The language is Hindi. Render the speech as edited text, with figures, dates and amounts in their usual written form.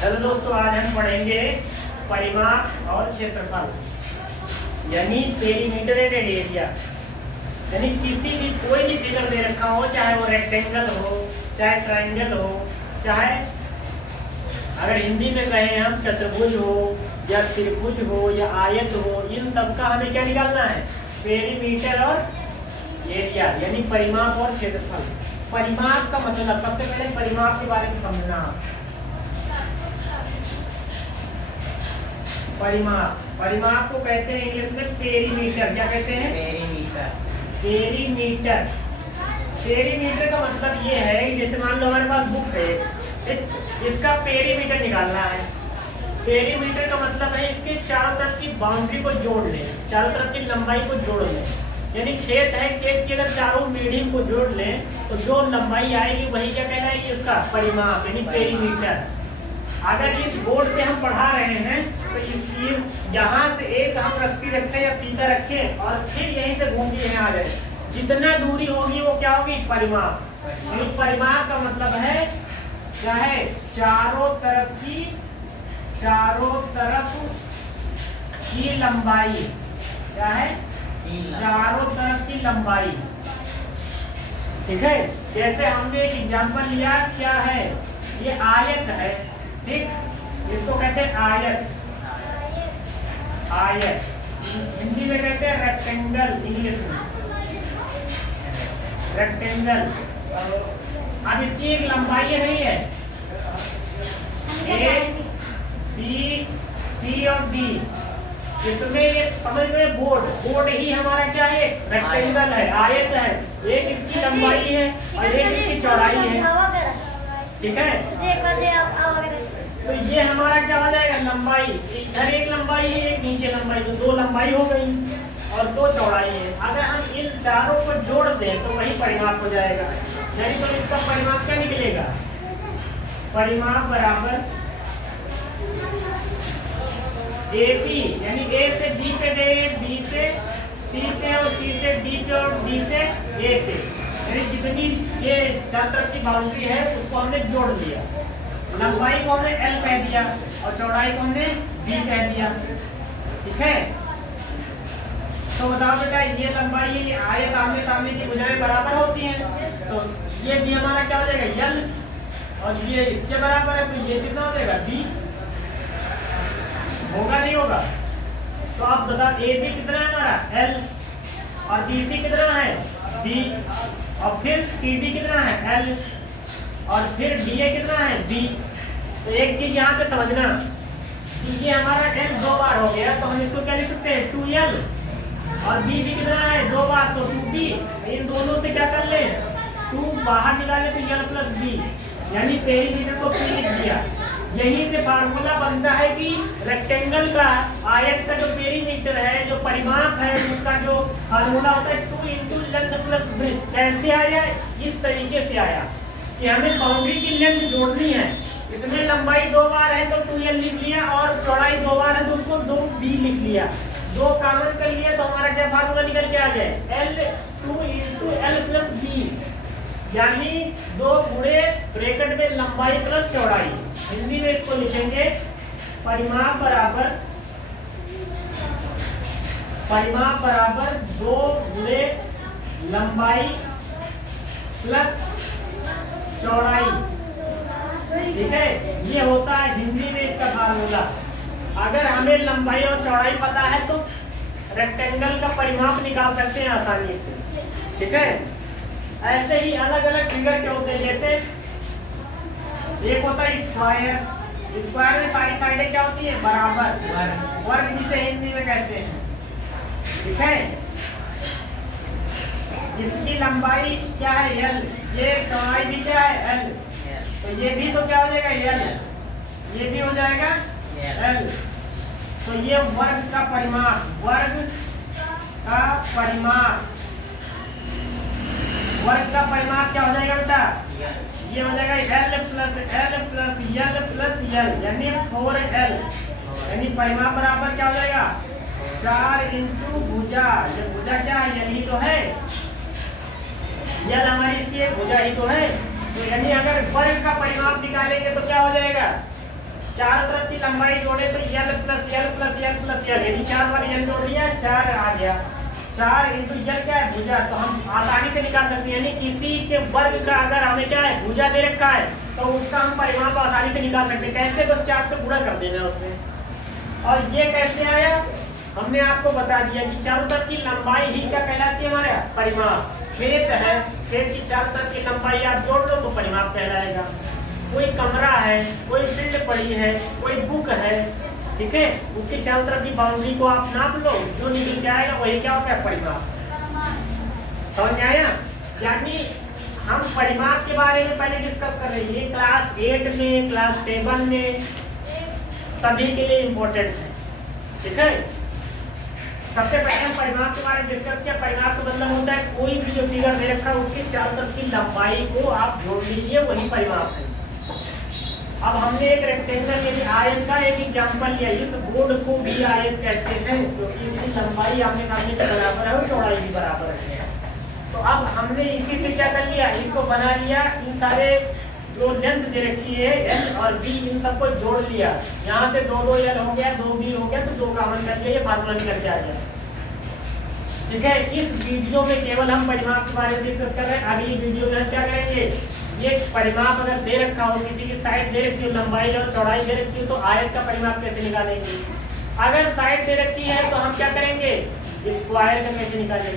हेलो दोस्तों, आज हम पढ़ेंगे परिमाप और क्षेत्रफल यानी पेरीमीटर एंड एरिया। यानी किसी भी कोई भी फिगर दे रखा हो, चाहे वो रेक्टेंगल हो, चाहे ट्रायंगल हो, चाहे अगर हिंदी में कहें हम चतुर्भुज हो या त्रिभुज हो या आयत हो, इन सब का हमें क्या निकालना है? पेरीमीटर और एरिया यानी परिमाप और क्षेत्रफल। परिमाप का मतलब, सबसे पहले परिमाप के बारे में समझना। परिमाप को कहते हैं इंग्लिश में पेरीमीटर। क्या कहते हैं? पेरीमीटर का मतलब ये है कि जैसे मान लो हमारे पास बुक है, इसका पेरीमीटर निकालना है। पेरीमीटर का मतलब है इसके चारों तरफ की बाउंड्री को जोड़ लें, चारों तरफ की लंबाई को जोड़ लें। यानी खेत है, खेत की अगर चारों मीडियम को जोड़ लें तो जो लंबाई आएगी वही क्या कहलाएगी? उसका परिमाप यानी पेरीमीटर। अगर इस बोर्ड पे हम पढ़ा रहे हैं तो इसलिए यहाँ से एक हम रस्सी रखें या फीता रखें और फिर यहीं से घूम के यहाँ आ जाए, जितना दूरी होगी वो क्या होगी? परिमाप। यानी परिमाप का मतलब है क्या है? चारों तरफ की लंबाई। क्या है? चारों तरफ की लंबाई। ठीक है, जैसे हमने एक एग्जांपल लिया, क्या है? ये आयत है, ठीक, इसको कहते हैं आयत। हिंदी में कहते हैं रेक्टेंगल, इंग्लिश में रेक्टेंगल। अब इसकी एक लंबाई नहीं है, ए बी सी और डी। इसमें ये समझ में बोर्ड ही हमारा क्या है? रेक्टेंगल है, आयत है। एक इसकी लंबाई है और एक इसकी चौड़ाई है। ठीक है, तो ये हमारा क्या हो जाएगा? लंबाई। इधर एक लंबाई है, एक नीचे लंबाई, तो दो लंबाई हो गई और दो चौड़ाई है। अगर हम इन चारों को जोड़ दें तो वही परिमाप हो जाएगा। यानी तो इसका परिमाप क्या निकलेगा? परिमाप बराबर ए बी, यानी ए से बी पे गए, बी से सी पे और सी से डी पे और डी से ए पे। यानी जितनी ये चारों तरफ की बाउंड्री है उसको हमने जोड़ लिया। लंबाई को हमने L कह दिया और चौड़ाई को हमने B कह दिया। ठीक है, तो बताओ बेटा, ये लंबाई ये आयत आमने सामने की भुजाएं बराबर होती हैं, तो ये भी हमारा क्या हो जाएगा? L, और ये इसके बराबर है, तो ये कितना हो जाएगा? B। होगा नहीं होगा? तो आप बताओ AB कितना है हमारा? L, और BC कितना है? B, और फिर CD कितना है? L, और फिर DA कितना है? B। तो एक चीज यहाँ पे समझना कि ये हमारा L दो बार हो गया, तो हम इसको क्या लिख सकते हैं? 2L, और B भी कितना है? दो बार, तो 2B। इन दोनों से क्या कर ले? 2 बाहर निकाले तो L प्लस B, यानी पेरीमीटर को P लिख दिया। यहीं से फार्मूला बनता है कि रेक्टेंगल का, आयत का जो पेरीमीटर है, जो परिमाप है, उसका जो फार्मूला होता है 2 इंटू लेंथ प्लस ब्रेथ। कैसे आया? इस तरीके से आया कि हमें बाउंड्री की लेंथ जोड़नी है। इसमें लंबाई दो बार है तो 2L लिख लिया, और चौड़ाई दो बार है तो उसको 2B लिख लिया। दो कॉमन कर लिया तो हमारा क्या फार्मूला निकल के आ गया? L2 into L plus B, यानी 2 गुणे ब्रैकेट में लंबाई प्लस चौड़ाई। हिंदी में इसको लिखेंगे परिमाप बराबर 2 गुणे लंबाई प्लस चौड़ाई। ठीक है, ये होता है हिंदी में इसका फार्मूला। अगर हमें लंबाई और चौड़ाई पता है तो रेक्टेंगल का परिमाप निकाल सकते हैं आसानी से। ठीक है, ऐसे ही अलग अलग फिगर के होते हैं। जैसे एक होता है स्क्वायर। स्क्वायर में सारी साइडें क्या होती है? बराबर। वर्ग जिसे हिंदी में कहते हैं। ठीक है, इसकी लंबाई क्या है? L, ये चौड़ाई भी क्या है? L, तो ये भी तो क्या हो जाएगा? L, ये भी हो जाएगा L। तो ये वर्ग का परिमाप क्या हो जाएगा बेटा? ये हो जाएगा L प्लस L, यानी 4L। यानी परिमाप बराबर क्या हो जाएगा? 4 इंटू भुजा। ये भुजा क्या है? यही तो है, यह हमारी इसकी भुजा ही तो है। तो यानी अगर वर्ग का परिमाप निकालेंगे तो क्या हो जाएगा? चारों तरफ की लंबाई जोड़े तो L plus L plus L plus L, यदि 4 वाले यल जोड़ दिया 4 आ गया, 4 इंटू यल क्या है भुजा, तो हम आसानी से निकाल सकते हैं। यानी किसी के वर्ग का अगर हमें क्या है भुजा दे रखा है तो उसका हम परिमाप आसानी से निकाल सकते हैं। कैसे? बस 4 से गुणा कर देना उसमें। और ये कैसे आया हमने आपको बता दिया कि चारों तरफ की लंबाई ही क्या कहलाती है हमारा परिमाप। खेत है, खेत की चारों तरफ की लंबाई आप जोड़ लो तो परिमाप कहलाएगा। कोई कमरा है, कोई फील्ड पड़ी है, कोई बुक है, ठीक है, उसके चारों तरफ की बाउंड्री को आप नाप लो, जो निकल के आएगा वही क्या होता है परिमाप। समझ में आया? यानी हम परिमाप के बारे में पहले डिस्कस कर रहे हैं, क्लास 8 में, क्लास 7 में सभी के लिए इम्पोर्टेंट है, ठीक है। सबसे पहले हम परिमाप के बारे में डिस्कस किया। परिमाप का मतलब होता है कोई भी जो फिगर दे रखा है उसके चारों तरफ की लंबाई को आप जोड़ लीजिए, वही परिमाप है। अब हमने एक रेक्टेंगल यानी आयत का एक एग्जांपल लिया। इस बोर्ड को भी आयत कहते हैं क्योंकि इसकी लंबाई आमने सामने के बराबर है और चौड़ाई भी बराबर है। तो अब हमने इसी से क्या कर लिया, इसको बना लिया। इन सारे जो लेंथ दे रखी है एल और बी, इन सबको जोड़ लिया। यहाँ से 2 2 एल हो गया, 2 बी हो गया, तो 2 कॉमन कर लिया, ये फार्मूला निकल के आ गया, ठीक है। इस वीडियो में केवल हम परिमाप के बारे में डिस्कस कर रहे हैं। अगली वीडियो में हम क्या करेंगे, ये परिमाप अगर दे रखा हो, किसी की साइड दे रखी हो, लंबाई और चौड़ाई दे रखी हो, तो आयत का परिमाप कैसे निकालेंगे। अगर साइड दे रखी है तो हम क्या करेंगे, स्क्वायर का कैसे निकालेंगे।